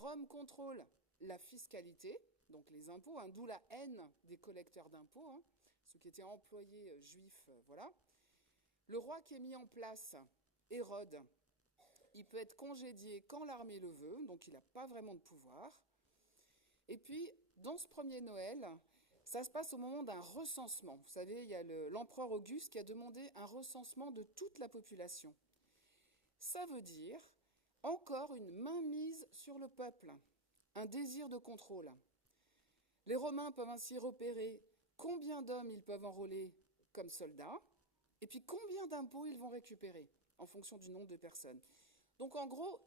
Rome contrôle la fiscalité, donc les impôts, hein, d'où la haine des collecteurs d'impôts, hein, ceux qui étaient employés juifs, voilà. Le roi qui est mis en place, Hérode, il peut être congédié quand l'armée le veut, donc il n'a pas vraiment de pouvoir. Et puis, dans ce premier Noël, ça se passe au moment d'un recensement. Vous savez, il y a l'empereur Auguste qui a demandé un recensement de toute la population. Ça veut dire encore une mainmise sur le peuple, un désir de contrôle. Les Romains peuvent ainsi repérer combien d'hommes ils peuvent enrôler comme soldats, et puis combien d'impôts ils vont récupérer en fonction du nombre de personnes. Donc en gros,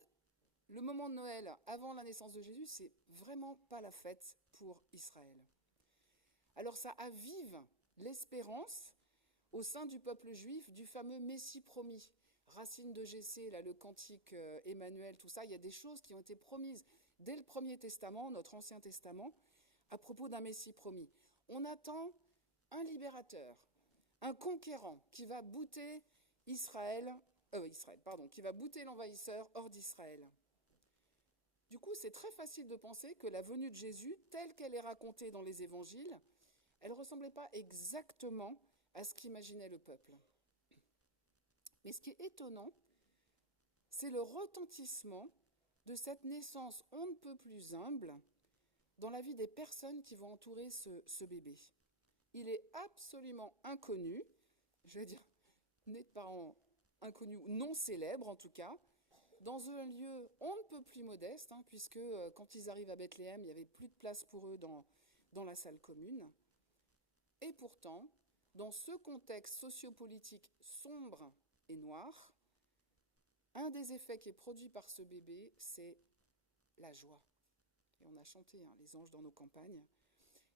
le moment de Noël avant la naissance de Jésus, c'est vraiment pas la fête pour Israël. Alors ça avive l'espérance au sein du peuple juif du fameux Messie promis. Racine de Jessé, là, le cantique Emmanuel, tout ça, il y a des choses qui ont été promises dès le Premier Testament, notre Ancien Testament, à propos d'un Messie promis. On attend un libérateur, un conquérant qui va bouter qui va bouter l'envahisseur hors d'Israël. Du coup, c'est très facile de penser que la venue de Jésus, telle qu'elle est racontée dans les évangiles, elle ne ressemblait pas exactement à ce qu'imaginait le peuple. Mais ce qui est étonnant, c'est le retentissement de cette naissance on ne peut plus humble dans la vie des personnes qui vont entourer ce bébé. Il est absolument inconnu, je vais dire, né de parents inconnus ou non célèbres en tout cas, dans un lieu on ne peut plus modeste, hein, puisque quand ils arrivent à Bethléem, il n'y avait plus de place pour eux dans la salle commune. Et pourtant, dans ce contexte sociopolitique sombre et noir, un des effets qui est produit par ce bébé, c'est la joie. Et on a chanté hein, les anges dans nos campagnes.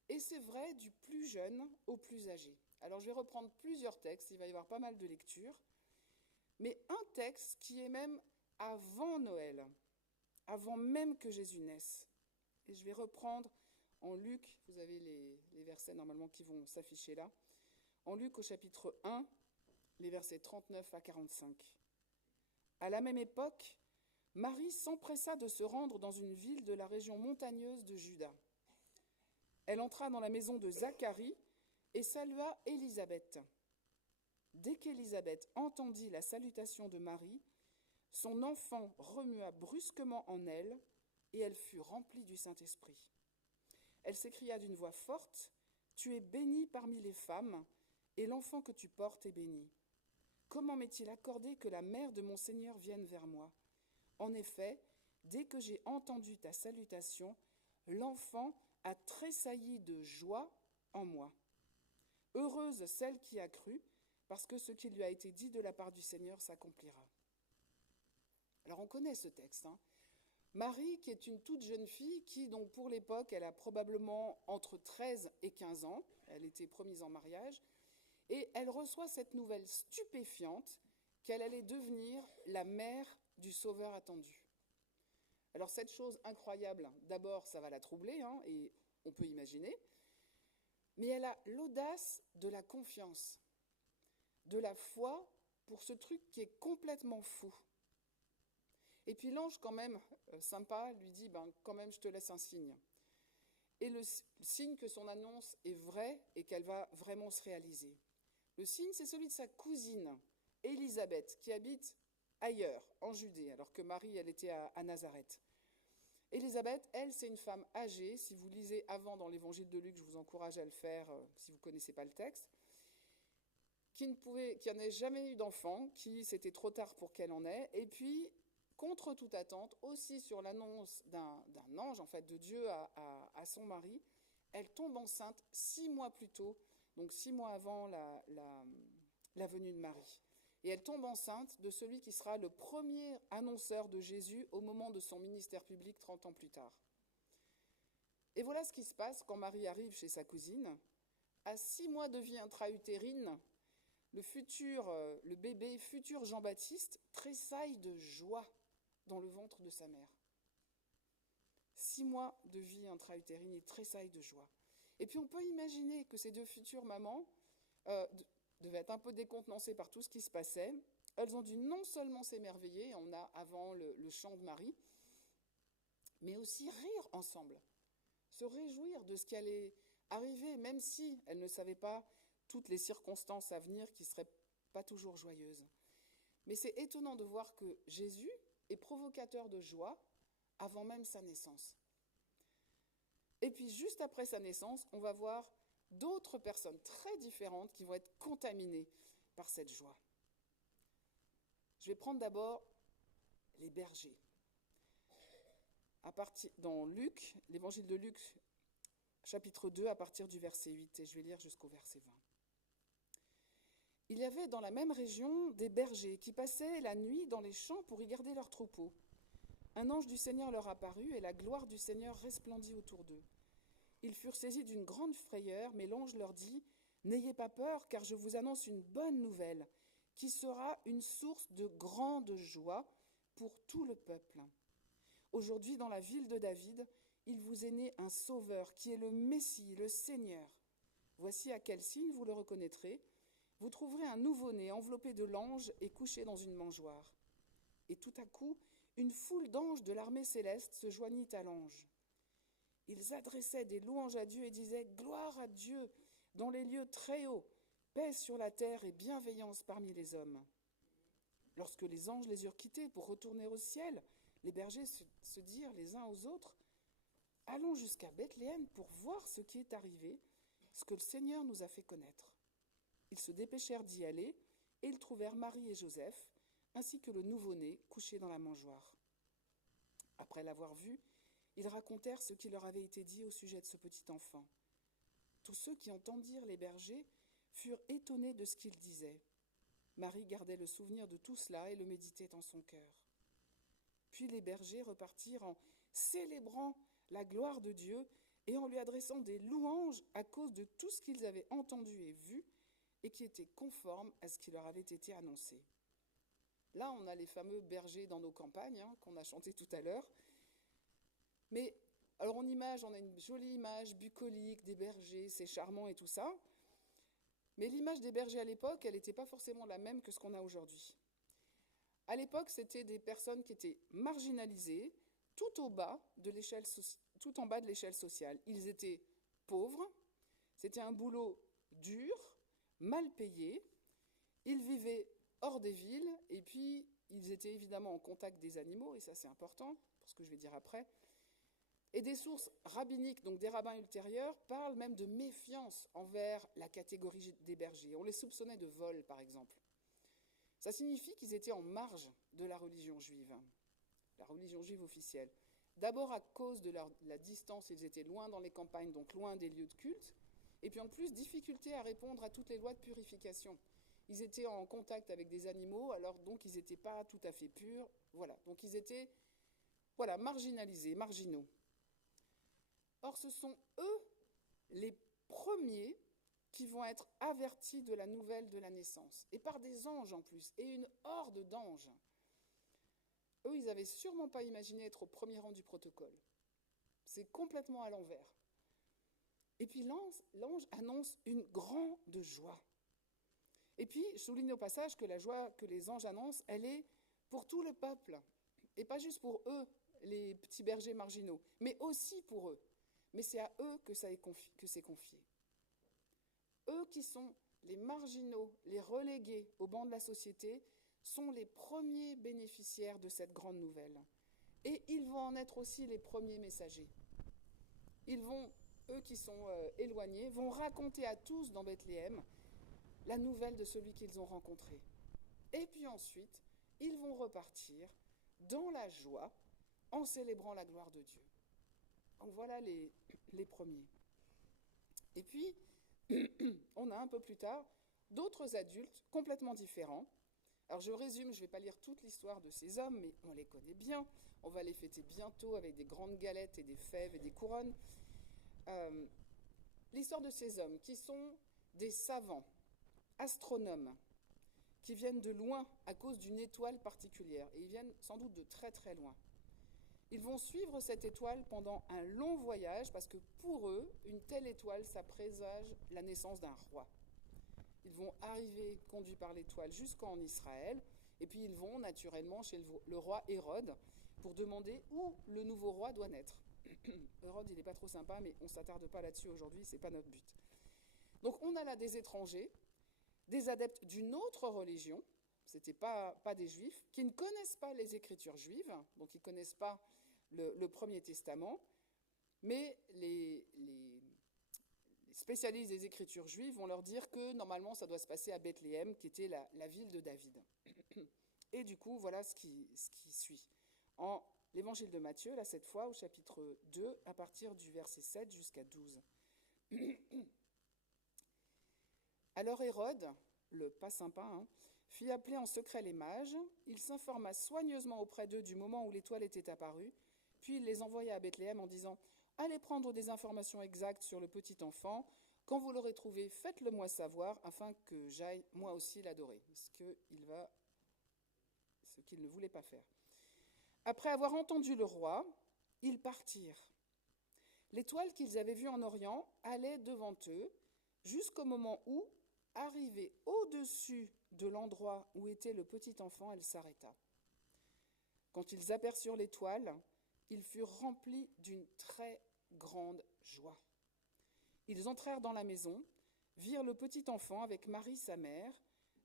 Et c'est vrai du plus jeune au plus âgé. Alors je vais reprendre plusieurs textes, il va y avoir pas mal de lectures, mais un texte qui est même avant Noël, avant même que Jésus naisse. Et je vais reprendre en Luc, vous avez les versets normalement qui vont s'afficher là, en Luc au chapitre 1, les versets 39 à 45. À la même époque, Marie s'empressa de se rendre dans une ville de la région montagneuse de Juda. Elle entra dans la maison de Zacharie et salua Élisabeth. Dès qu'Élisabeth entendit la salutation de Marie, son enfant remua brusquement en elle, et elle fut remplie du Saint-Esprit. Elle s'écria d'une voix forte, « Tu es bénie parmi les femmes, et l'enfant que tu portes est béni. Comment m'est-il accordé que la mère de mon Seigneur vienne vers moi ? En effet, dès que j'ai entendu ta salutation, l'enfant a tressailli de joie en moi. Heureuse celle qui a cru, parce que ce qui lui a été dit de la part du Seigneur s'accomplira. » Alors on connaît ce texte. Hein. Marie, qui est une toute jeune fille, qui donc pour l'époque, elle a probablement entre 13 et 15 ans, elle était promise en mariage, et elle reçoit cette nouvelle stupéfiante qu'elle allait devenir la mère du Sauveur attendu. Alors cette chose incroyable, d'abord ça va la troubler, hein, et on peut imaginer, mais elle a l'audace de la confiance, de la foi pour ce truc qui est complètement fou. Et puis l'ange quand même, sympa, lui dit, quand même je te laisse un signe. Et le signe que son annonce est vraie et qu'elle va vraiment se réaliser. Le signe, c'est celui de sa cousine, Élisabeth, qui habite ailleurs, en Judée, alors que Marie, elle était à Nazareth. Élisabeth, elle, c'est une femme âgée. Si vous lisez avant dans l'évangile de Luc, je vous encourage à le faire si vous ne connaissez pas le texte, qui n'avait jamais eu d'enfant, qui c'était trop tard pour qu'elle en ait, et puis, contre toute attente, aussi sur l'annonce d'un ange, en fait, de Dieu à son mari, elle tombe enceinte 6 mois plus tôt, donc 6 mois avant la venue de Marie. Et elle tombe enceinte de celui qui sera le premier annonceur de Jésus au moment de son ministère public 30 ans plus tard. Et voilà ce qui se passe quand Marie arrive chez sa cousine. À 6 mois de vie intra-utérine, le bébé futur Jean-Baptiste tressaille de joie dans le ventre de sa mère. 6 mois de vie intra-utérine, il tressaille de joie. Et puis on peut imaginer que ces deux futures mamans devaient être un peu décontenancées par tout ce qui se passait. Elles ont dû non seulement s'émerveiller, on a avant le chant de Marie, mais aussi rire ensemble, se réjouir de ce qui allait arriver, même si elles ne savaient pas toutes les circonstances à venir qui ne seraient pas toujours joyeuses. Mais c'est étonnant de voir que Jésus est provocateur de joie avant même sa naissance. Et puis juste après sa naissance, on va voir d'autres personnes très différentes qui vont être contaminées par cette joie. Je vais prendre d'abord les bergers. Dans Luc, l'évangile de Luc, chapitre 2, à partir du verset 8, et je vais lire jusqu'au verset 20. Il y avait dans la même région des bergers qui passaient la nuit dans les champs pour y garder leurs troupeaux. Un ange du Seigneur leur apparut et la gloire du Seigneur resplendit autour d'eux. Ils furent saisis d'une grande frayeur, mais l'ange leur dit « N'ayez pas peur, car je vous annonce une bonne nouvelle, qui sera une source de grande joie pour tout le peuple. Aujourd'hui, dans la ville de David, il vous est né un sauveur qui est le Messie, le Seigneur. Voici à quel signe vous le reconnaîtrez. Vous trouverez un nouveau-né enveloppé de langes et couché dans une mangeoire. » Et tout à coup, une foule d'anges de l'armée céleste se joignit à l'ange. Ils adressaient des louanges à Dieu et disaient « Gloire à Dieu dans les lieux très hauts, paix sur la terre et bienveillance parmi les hommes. » Lorsque les anges les eurent quittés pour retourner au ciel, les bergers se dirent les uns aux autres « Allons jusqu'à Bethléem pour voir ce qui est arrivé, ce que le Seigneur nous a fait connaître. » Ils se dépêchèrent d'y aller, et ils trouvèrent Marie et Joseph, ainsi que le nouveau-né couché dans la mangeoire. Après l'avoir vu, ils racontèrent ce qui leur avait été dit au sujet de ce petit enfant. Tous ceux qui entendirent les bergers furent étonnés de ce qu'ils disaient. Marie gardait le souvenir de tout cela et le méditait en son cœur. Puis les bergers repartirent en célébrant la gloire de Dieu et en lui adressant des louanges à cause de tout ce qu'ils avaient entendu et vu et qui était conforme à ce qui leur avait été annoncé. Là, on a les fameux bergers dans nos campagnes, qu'on a chanté tout à l'heure. Mais alors on a une jolie image bucolique des bergers, c'est charmant et tout ça. Mais l'image des bergers à l'époque, elle n'était pas forcément la même que ce qu'on a aujourd'hui. À l'époque, c'était des personnes qui étaient marginalisées tout en bas de l'échelle sociale. Ils étaient pauvres, c'était un boulot dur, mal payé, ils vivaient hors des villes et puis ils étaient évidemment en contact des animaux, et ça c'est important, pour ce que je vais dire après. Et des sources rabbiniques, donc des rabbins ultérieurs, parlent même de méfiance envers la catégorie des bergers. On les soupçonnait de vol, par exemple. Ça signifie qu'ils étaient en marge de la religion juive officielle. D'abord à cause de la distance, ils étaient loin dans les campagnes, donc loin des lieux de culte. Et puis en plus, difficulté à répondre à toutes les lois de purification. Ils étaient en contact avec des animaux, alors donc ils n'étaient pas tout à fait purs. Voilà, donc ils étaient marginalisés, marginaux. Or, ce sont eux les premiers qui vont être avertis de la nouvelle de la naissance, et par des anges en plus, et une horde d'anges. Eux, ils n'avaient sûrement pas imaginé être au premier rang du protocole. C'est complètement à l'envers. Et puis l'ange annonce une grande joie. Et puis, je souligne au passage que la joie que les anges annoncent, elle est pour tout le peuple, et pas juste pour eux, les petits bergers marginaux, mais aussi pour eux. Mais c'est à eux que c'est confié. Eux qui sont les marginaux, les relégués au banc de la société, sont les premiers bénéficiaires de cette grande nouvelle. Et ils vont en être aussi les premiers messagers. Eux qui sont éloignés, vont raconter à tous dans Bethléem la nouvelle de celui qu'ils ont rencontré. Et puis ensuite, ils vont repartir dans la joie en célébrant la gloire de Dieu. Donc voilà les premiers. Et puis, on a un peu plus tard d'autres adultes complètement différents. Alors je résume, je ne vais pas lire toute l'histoire de ces hommes, mais on les connaît bien. On va les fêter bientôt avec des grandes galettes et des fèves et des couronnes. L'histoire de ces hommes qui sont des savants, astronomes, qui viennent de loin à cause d'une étoile particulière. Et ils viennent sans doute de très très loin. Ils vont suivre cette étoile pendant un long voyage parce que pour eux, une telle étoile, ça présage la naissance d'un roi. Ils vont arriver, conduits par l'étoile, jusqu'en Israël, et puis ils vont naturellement chez le roi Hérode pour demander où le nouveau roi doit naître. Hérode, il n'est pas trop sympa, mais on ne s'attarde pas là-dessus aujourd'hui, ce n'est pas notre but. Donc on a là des étrangers, des adeptes d'une autre religion, ce n'étaient pas des juifs, qui ne connaissent pas les écritures juives, donc ils ne connaissent pas le Premier Testament, mais les spécialistes des écritures juives vont leur dire que normalement ça doit se passer à Bethléem, qui était la ville de David. Et du coup, voilà ce qui suit. En l'évangile de Matthieu, là cette fois, au chapitre 2, à partir du verset 7 jusqu'à 12. Alors Hérode, le pas sympa, fit appeler en secret les mages. Il s'informa soigneusement auprès d'eux du moment où l'étoile était apparue, puis il les envoya à Bethléem en disant « Allez prendre des informations exactes sur le petit enfant. Quand vous l'aurez trouvé, faites-le moi savoir, afin que j'aille moi aussi l'adorer. » Ce qu'il ne voulait pas faire. Après avoir entendu le roi, ils partirent. L'étoile qu'ils avaient vue en Orient allait devant eux, jusqu'au moment où, arrivée au-dessus de l'endroit où était le petit enfant, elle s'arrêta. Quand ils aperçurent l'étoile, ils furent remplis d'une très grande joie. Ils entrèrent dans la maison, virent le petit enfant avec Marie sa mère,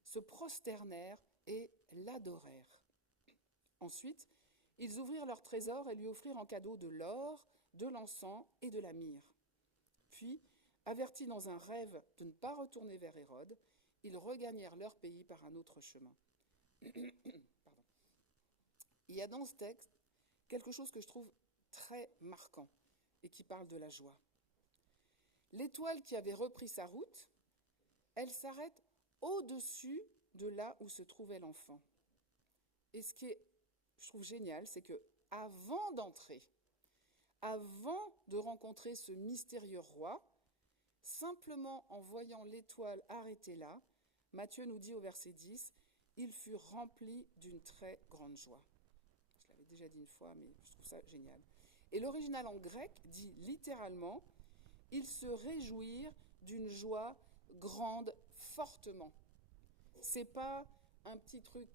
se prosternèrent et l'adorèrent. Ensuite, ils ouvrirent leur trésor et lui offrirent en cadeau de l'or, de l'encens et de la myrrhe. Puis, avertis dans un rêve de ne pas retourner vers Hérode, ils regagnèrent leur pays par un autre chemin. Il y a dans ce texte quelque chose que je trouve très marquant et qui parle de la joie. L'étoile qui avait repris sa route, elle s'arrête au-dessus de là où se trouvait l'enfant. Et ce qui est, je trouve génial, c'est que avant d'entrer, avant de rencontrer ce mystérieux roi, simplement en voyant l'étoile arrêtée là, Matthieu nous dit au verset 10, « Il fut rempli d'une très grande joie ». Je l'avais déjà dit une fois, mais je trouve ça génial. Et l'original en grec dit littéralement « Ils se réjouirent d'une joie grande fortement ». C'est pas un petit truc,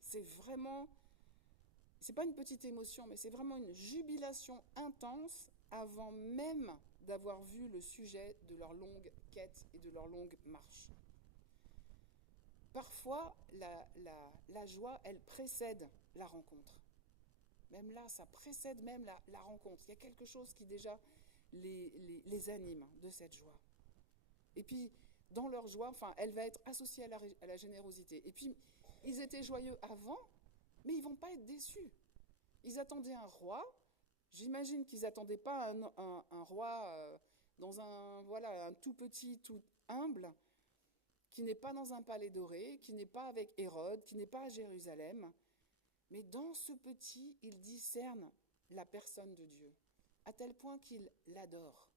c'est vraiment, c'est pas une petite émotion, mais c'est vraiment une jubilation intense avant même d'avoir vu le sujet de leur longue quête et de leur longue marche. Parfois, la joie, elle précède la rencontre. Même là, ça précède même la rencontre. Il y a quelque chose qui déjà les anime de cette joie. Et puis, dans leur joie, elle va être associée à la générosité. Et puis, ils étaient joyeux avant, mais ils ne vont pas être déçus. Ils attendaient un roi. J'imagine qu'ils n'attendaient pas un roi dans un tout petit, tout humble, qui n'est pas dans un palais doré, qui n'est pas avec Hérode, qui n'est pas à Jérusalem. Mais dans ce petit, ils discernent la personne de Dieu, à tel point qu'ils l'adorent.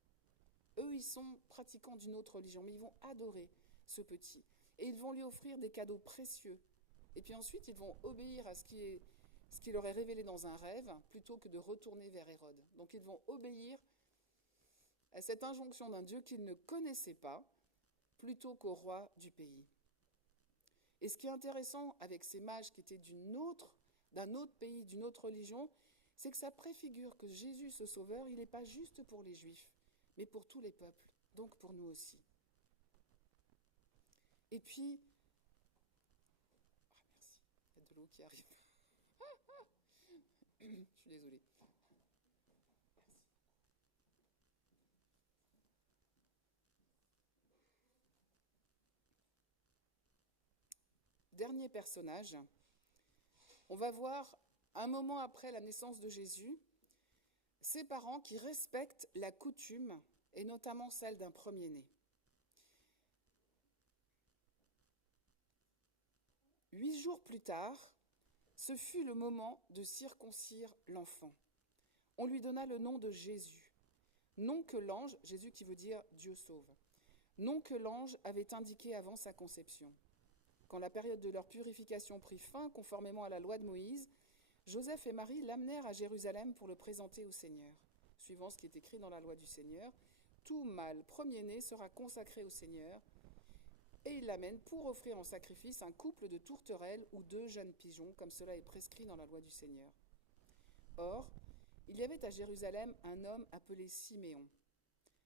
Eux, ils sont pratiquants d'une autre religion, mais ils vont adorer ce petit. Et ils vont lui offrir des cadeaux précieux. Et puis ensuite, ils vont obéir à ce qui leur est révélé dans un rêve, plutôt que de retourner vers Hérode. Donc ils vont obéir à cette injonction d'un Dieu qu'ils ne connaissaient pas, plutôt qu'au roi du pays. Et ce qui est intéressant avec ces mages qui étaient d'un autre pays, d'une autre religion, c'est que ça préfigure que Jésus, ce sauveur, il n'est pas juste pour les Juifs, mais pour tous les peuples, donc pour nous aussi. Et puis, merci, il y a de l'eau qui arrive. Je suis désolée. Dernier personnage, on va voir un moment après la naissance de Jésus, ses parents qui respectent la coutume, et notamment celle d'un premier-né. 8 jours plus tard, ce fut le moment de circoncire l'enfant. On lui donna le nom de Jésus, nom que l'ange, Jésus qui veut dire Dieu sauve, nom que l'ange avait indiqué avant sa conception. Quand la période de leur purification prit fin, conformément à la loi de Moïse, Joseph et Marie l'amenèrent à Jérusalem pour le présenter au Seigneur. Suivant ce qui est écrit dans la loi du Seigneur, tout mâle premier-né sera consacré au Seigneur, et ils l'amènent pour offrir en sacrifice un couple de tourterelles ou 2 jeunes pigeons, comme cela est prescrit dans la loi du Seigneur. Or, il y avait à Jérusalem un homme appelé Siméon.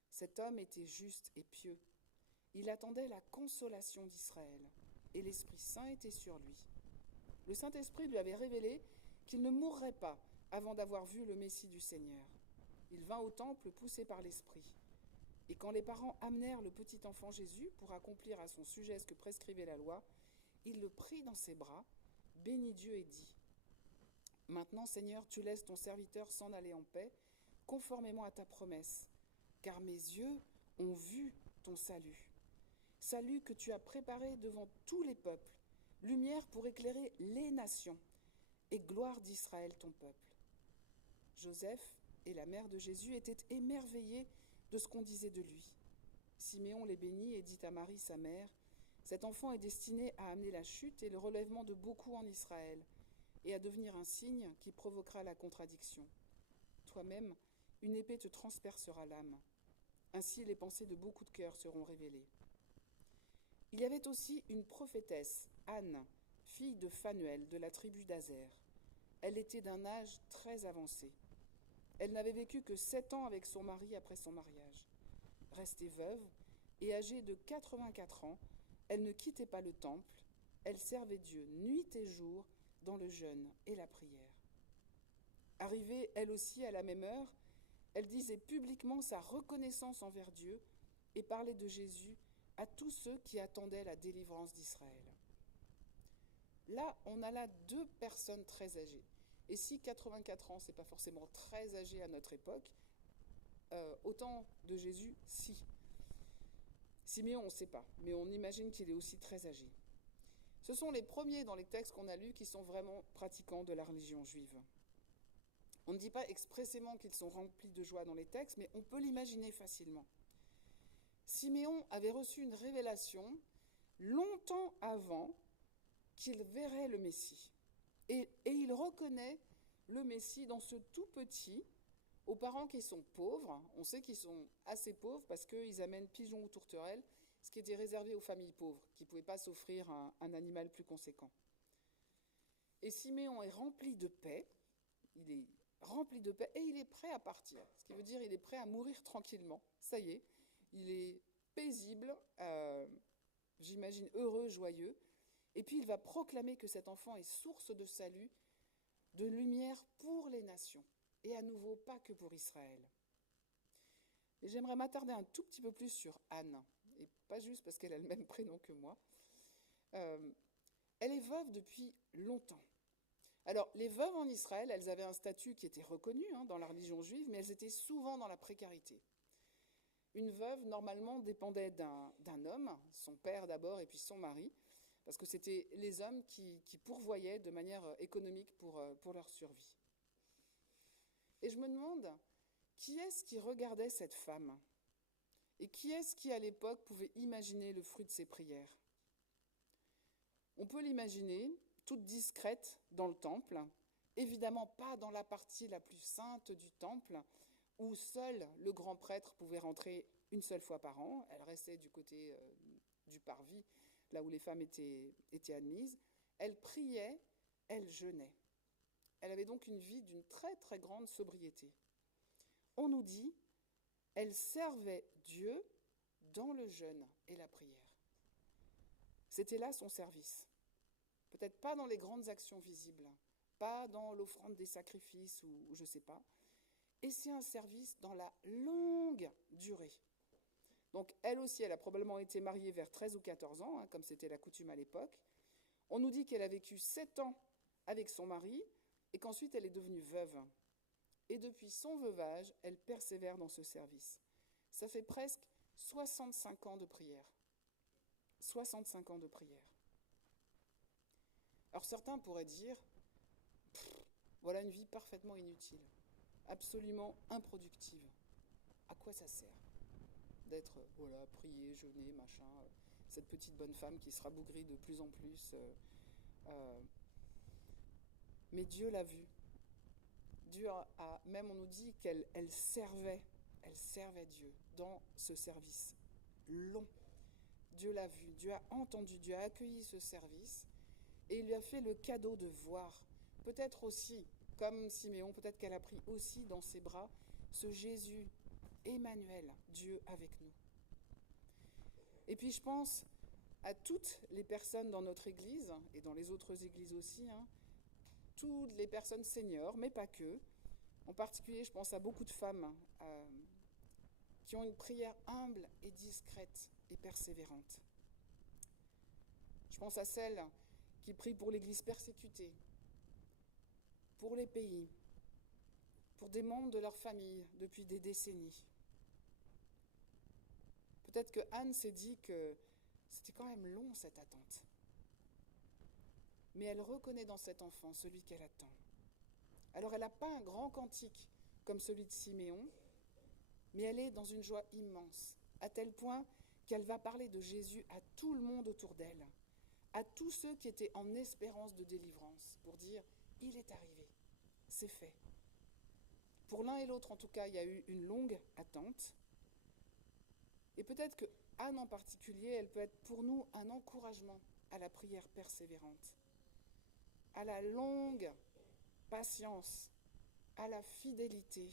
Cet homme était juste et pieux. Il attendait la consolation d'Israël, et l'Esprit Saint était sur lui. Le Saint-Esprit lui avait révélé qu'il ne mourrait pas avant d'avoir vu le Messie du Seigneur. Il vint au temple poussé par l'Esprit. Et quand les parents amenèrent le petit enfant Jésus pour accomplir à son sujet ce que prescrivait la loi, il le prit dans ses bras, bénit Dieu et dit : « Maintenant, Seigneur, tu laisses ton serviteur s'en aller en paix, conformément à ta promesse, car mes yeux ont vu ton salut. Salut que tu as préparé devant tous les peuples, lumière pour éclairer les nations, et gloire d'Israël ton peuple. » Joseph et la mère de Jésus étaient émerveillés de ce qu'on disait de lui. Siméon les bénit et dit à Marie, sa mère : « Cet enfant est destiné à amener la chute et le relèvement de beaucoup en Israël, et à devenir un signe qui provoquera la contradiction. Toi-même, une épée te transpercera l'âme. Ainsi, les pensées de beaucoup de cœurs seront révélées. » Il y avait aussi une prophétesse, Anne, fille de Phanuel, de la tribu d'Aser. Elle était d'un âge très avancé. Elle n'avait vécu que 7 ans avec son mari après son mariage. Restée veuve et âgée de 84 ans, elle ne quittait pas le temple, elle servait Dieu nuit et jour dans le jeûne et la prière. Arrivée elle aussi à la même heure, elle disait publiquement sa reconnaissance envers Dieu et parlait de Jésus à tous ceux qui attendaient la délivrance d'Israël. Là, on a là 2 personnes très âgées. Et si 84 ans, ce n'est pas forcément très âgé à notre époque, au temps de Jésus, si. Siméon, on ne sait pas, mais on imagine qu'il est aussi très âgé. Ce sont les premiers dans les textes qu'on a lus qui sont vraiment pratiquants de la religion juive. On ne dit pas expressément qu'ils sont remplis de joie dans les textes, mais on peut l'imaginer facilement. Siméon avait reçu une révélation longtemps avant qu'il verrait le Messie. Et il reconnaît le Messie dans ce tout petit, aux parents qui sont pauvres. On sait qu'ils sont assez pauvres parce qu'ils amènent pigeons ou tourterelles, ce qui était réservé aux familles pauvres, qui ne pouvaient pas s'offrir un animal plus conséquent. Et Siméon est rempli de paix, il est rempli de paix et il est prêt à partir. Ce qui veut dire qu'il est prêt à mourir tranquillement. Ça y est, il est paisible, j'imagine heureux, joyeux. Et puis il va proclamer que cet enfant est source de salut, de lumière pour les nations. Et à nouveau, pas que pour Israël. Et j'aimerais m'attarder un tout petit peu plus sur Anne. Et pas juste parce qu'elle a le même prénom que moi. Elle est veuve depuis longtemps. Alors, les veuves en Israël, elles avaient un statut qui était reconnu dans la religion juive, mais elles étaient souvent dans la précarité. Une veuve, normalement, dépendait d'un homme, son père d'abord et puis son mari, parce que c'était les hommes qui pourvoyaient de manière économique pour leur survie. Et je me demande, qui est-ce qui regardait cette femme ? Et qui est-ce qui, à l'époque, pouvait imaginer le fruit de ses prières ? On peut l'imaginer, toute discrète dans le temple, évidemment pas dans la partie la plus sainte du temple, où seul le grand prêtre pouvait rentrer une seule fois par an. Elle restait du côté du parvis, là où les femmes étaient admises. Elle priait, elle jeûnait. Elle avait donc une vie d'une très très grande sobriété. On nous dit, elle servait Dieu dans le jeûne et la prière. C'était là son service. Peut-être pas dans les grandes actions visibles, pas dans l'offrande des sacrifices ou je ne sais pas. Et c'est un service dans la longue durée. Donc elle aussi, elle a probablement été mariée vers 13 ou 14 ans, comme c'était la coutume à l'époque. On nous dit qu'elle a vécu 7 ans avec son mari et qu'ensuite elle est devenue veuve. Et depuis son veuvage, elle persévère dans ce service. Ça fait presque 65 ans de prière. 65 ans de prière. Alors certains pourraient dire, voilà une vie parfaitement inutile, absolument improductive. À quoi ça sert d'être, voilà, prier, jeûner, machin, cette petite bonne femme qui se rabougrit de plus en plus. Mais Dieu l'a vu. Dieu même on nous dit qu'elle servait Dieu dans ce service long. Dieu l'a vu, Dieu a entendu, Dieu a accueilli ce service et il lui a fait le cadeau de voir, peut-être aussi comme Siméon, peut-être qu'elle a pris aussi dans ses bras ce Jésus, Emmanuel, Dieu avec nous. Et puis je pense à toutes les personnes dans notre église, et dans les autres églises aussi, toutes les personnes seniors, mais pas que. En particulier, je pense à beaucoup de femmes qui ont une prière humble et discrète et persévérante. Je pense à celles qui prient pour l'Église persécutée, pour les pays, pour des membres de leur famille depuis des décennies. Peut-être que Anne s'est dit que c'était quand même long cette attente. Mais elle reconnaît dans cet enfant celui qu'elle attend. Alors elle n'a pas un grand cantique comme celui de Siméon, mais elle est dans une joie immense, à tel point qu'elle va parler de Jésus à tout le monde autour d'elle, à tous ceux qui étaient en espérance de délivrance, pour dire « il est arrivé, c'est fait ». Pour l'un et l'autre, en tout cas, il y a eu une longue attente. Et peut-être que Anne en particulier, elle peut être pour nous un encouragement à la prière persévérante, à la longue patience, à la fidélité,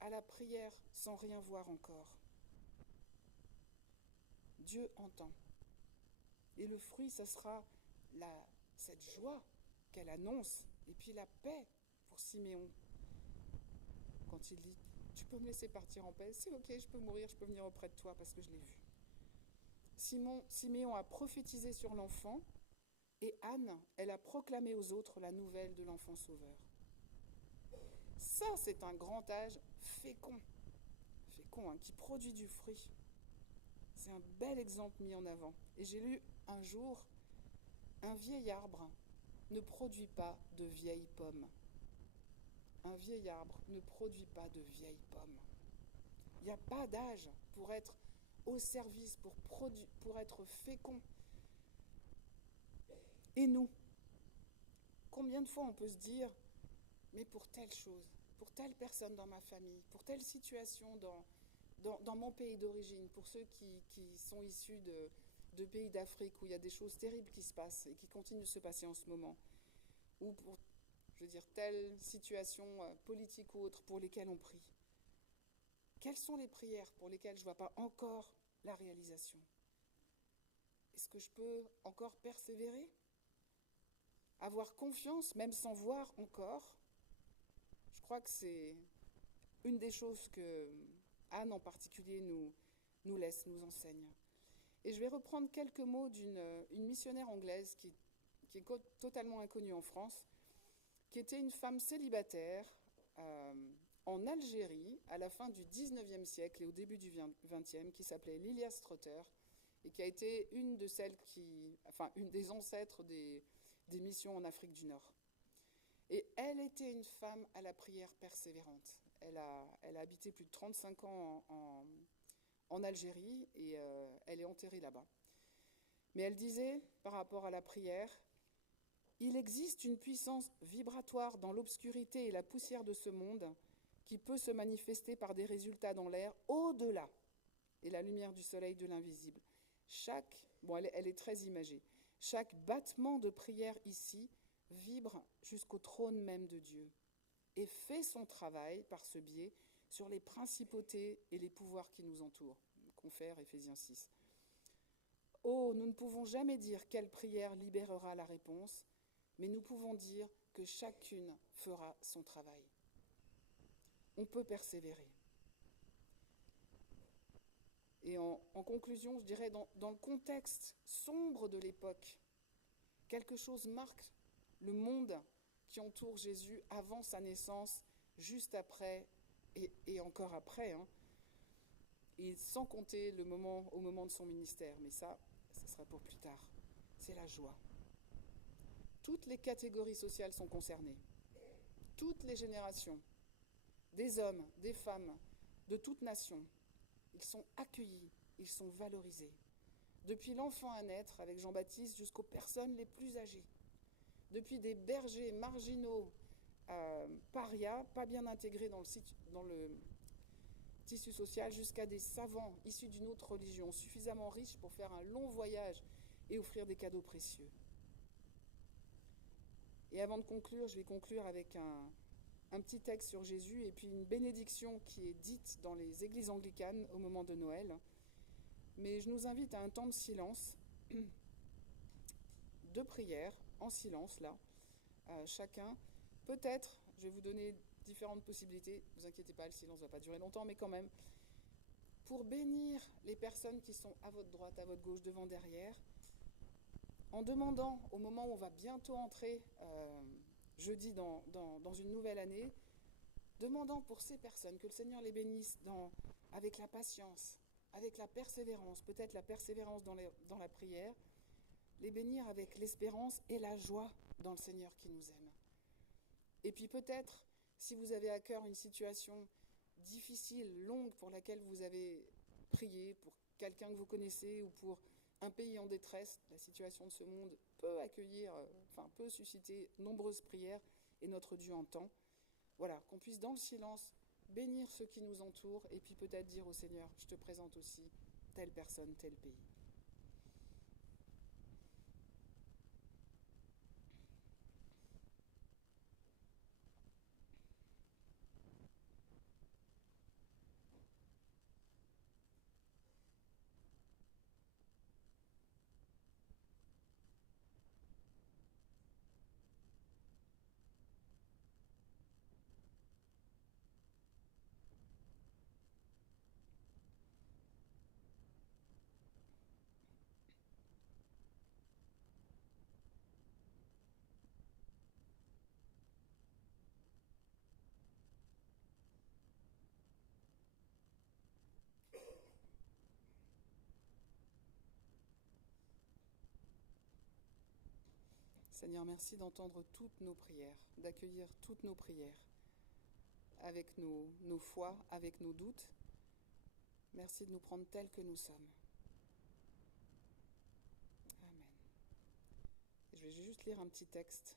à la prière sans rien voir encore. Dieu entend. Et le fruit, ce sera cette joie qu'elle annonce, et puis la paix pour Siméon. Quand il dit « tu peux me laisser partir en paix, c'est ok, je peux mourir, je peux venir auprès de toi parce que je l'ai vu ». Siméon a prophétisé sur l'enfant, et Anne, elle a proclamé aux autres la nouvelle de l'enfant sauveur. Ça, c'est un grand âge fécond, qui produit du fruit. C'est un bel exemple mis en avant. Et j'ai lu un jour, un vieil arbre ne produit pas de vieilles pommes. Un vieil arbre ne produit pas de vieilles pommes. Il n'y a pas d'âge pour être au service, pour être fécond. Et nous, combien de fois on peut se dire, mais pour telle chose, pour telle personne dans ma famille, pour telle situation dans mon pays d'origine, pour ceux qui sont issus de pays d'Afrique où il y a des choses terribles qui se passent et qui continuent de se passer en ce moment, ou pour, telle situation politique ou autre pour lesquelles on prie. Quelles sont les prières pour lesquelles je ne vois pas encore la réalisation? Est-ce que je peux encore persévérer? Avoir confiance, même sans voir encore? Je crois que c'est une des choses que Anne en particulier nous laisse, nous enseigne. Et je vais reprendre quelques mots d'une missionnaire anglaise qui est totalement inconnue en France, qui était une femme célibataire en Algérie à la fin du 19e siècle et au début du 20e, qui s'appelait Lilia Strotter et qui a été une des ancêtres des missions en Afrique du Nord. Et elle était une femme à la prière persévérante. Elle a habité plus de 35 ans en Algérie et elle est enterrée là-bas. Mais elle disait, par rapport à la prière, « Il existe une puissance vibratoire dans l'obscurité et la poussière de ce monde qui peut se manifester par des résultats dans l'air au-delà et la lumière du soleil de l'invisible. Elle est très imagée. Chaque battement de prière ici vibre jusqu'au trône même de Dieu et fait son travail par ce biais sur les principautés et les pouvoirs qui nous entourent. » Confère Éphésiens 6. Oh, nous ne pouvons jamais dire quelle prière libérera la réponse, mais nous pouvons dire que chacune fera son travail. On peut persévérer. Et en conclusion, je dirais, dans le contexte sombre de l'époque, quelque chose marque le monde qui entoure Jésus avant sa naissance, juste après et encore après, et sans compter au moment de son ministère. Mais ça sera pour plus tard. C'est la joie. Toutes les catégories sociales sont concernées. Toutes les générations, des hommes, des femmes, de toute nation, ils sont accueillis, ils sont valorisés. Depuis l'enfant à naître avec Jean-Baptiste jusqu'aux personnes les plus âgées. Depuis des bergers marginaux, parias, pas bien intégrés dans le tissu social, jusqu'à des savants issus d'une autre religion, suffisamment riches pour faire un long voyage et offrir des cadeaux précieux. Et avant de conclure, je vais conclure avec un petit texte sur Jésus et puis une bénédiction qui est dite dans les églises anglicanes au moment de Noël. Mais je nous invite à un temps de silence, de prière, en silence là, chacun. Peut-être, je vais vous donner différentes possibilités, ne vous inquiétez pas, le silence ne va pas durer longtemps, mais quand même, pour bénir les personnes qui sont à votre droite, à votre gauche, devant, derrière, en demandant, au moment où on va bientôt entrer jeudi dans une nouvelle année, demandant pour ces personnes que le Seigneur les bénisse avec la patience, avec la persévérance, peut-être la persévérance dans la prière, les bénir avec l'espérance et la joie dans le Seigneur qui nous aime. Et puis peut-être, si vous avez à cœur une situation difficile, longue, pour laquelle vous avez prié, pour quelqu'un que vous connaissez ou pour un pays en détresse, la situation de ce monde peut susciter nombreuses prières et notre Dieu entend. Voilà, qu'on puisse dans le silence bénir ceux qui nous entourent et puis peut-être dire au Seigneur, je te présente aussi telle personne, tel pays. Seigneur, merci d'entendre toutes nos prières, d'accueillir toutes nos prières, avec nos foi, avec nos doutes. Merci de nous prendre tels que nous sommes. Amen. Et je vais juste lire un petit texte.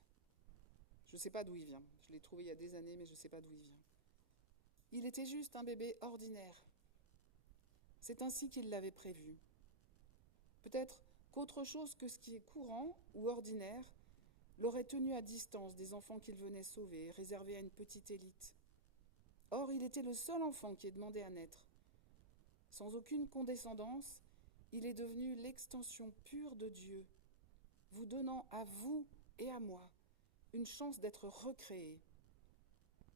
Je ne sais pas d'où il vient. Je l'ai trouvé il y a des années, mais je ne sais pas d'où il vient. Il était juste un bébé ordinaire. C'est ainsi qu'il l'avait prévu. Peut-être qu'autre chose que ce qui est courant ou ordinaire l'aurait tenu à distance des enfants qu'il venait sauver, réservés à une petite élite. Or, il était le seul enfant qui ait demandé à naître. Sans aucune condescendance, il est devenu l'extension pure de Dieu, vous donnant à vous et à moi une chance d'être recréés.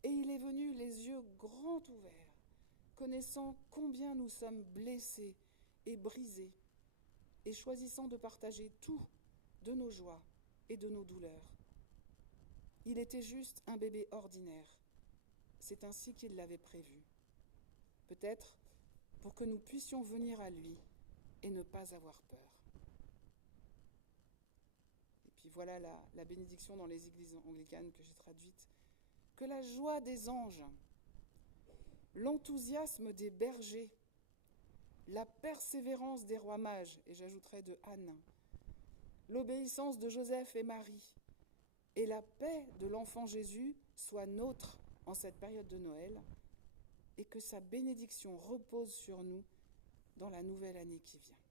Et il est venu les yeux grands ouverts, connaissant combien nous sommes blessés et brisés, et choisissant de partager tout de nos joies et de nos douleurs. Il était juste un bébé ordinaire. C'est ainsi qu'il l'avait prévu. Peut-être pour que nous puissions venir à lui et ne pas avoir peur. Et puis voilà la bénédiction dans les églises anglicanes que j'ai traduite. Que la joie des anges, l'enthousiasme des bergers, la persévérance des rois mages, et j'ajouterai de Anne, l'obéissance de Joseph et Marie, et la paix de l'enfant Jésus soient nôtres en cette période de Noël, et que sa bénédiction repose sur nous dans la nouvelle année qui vient.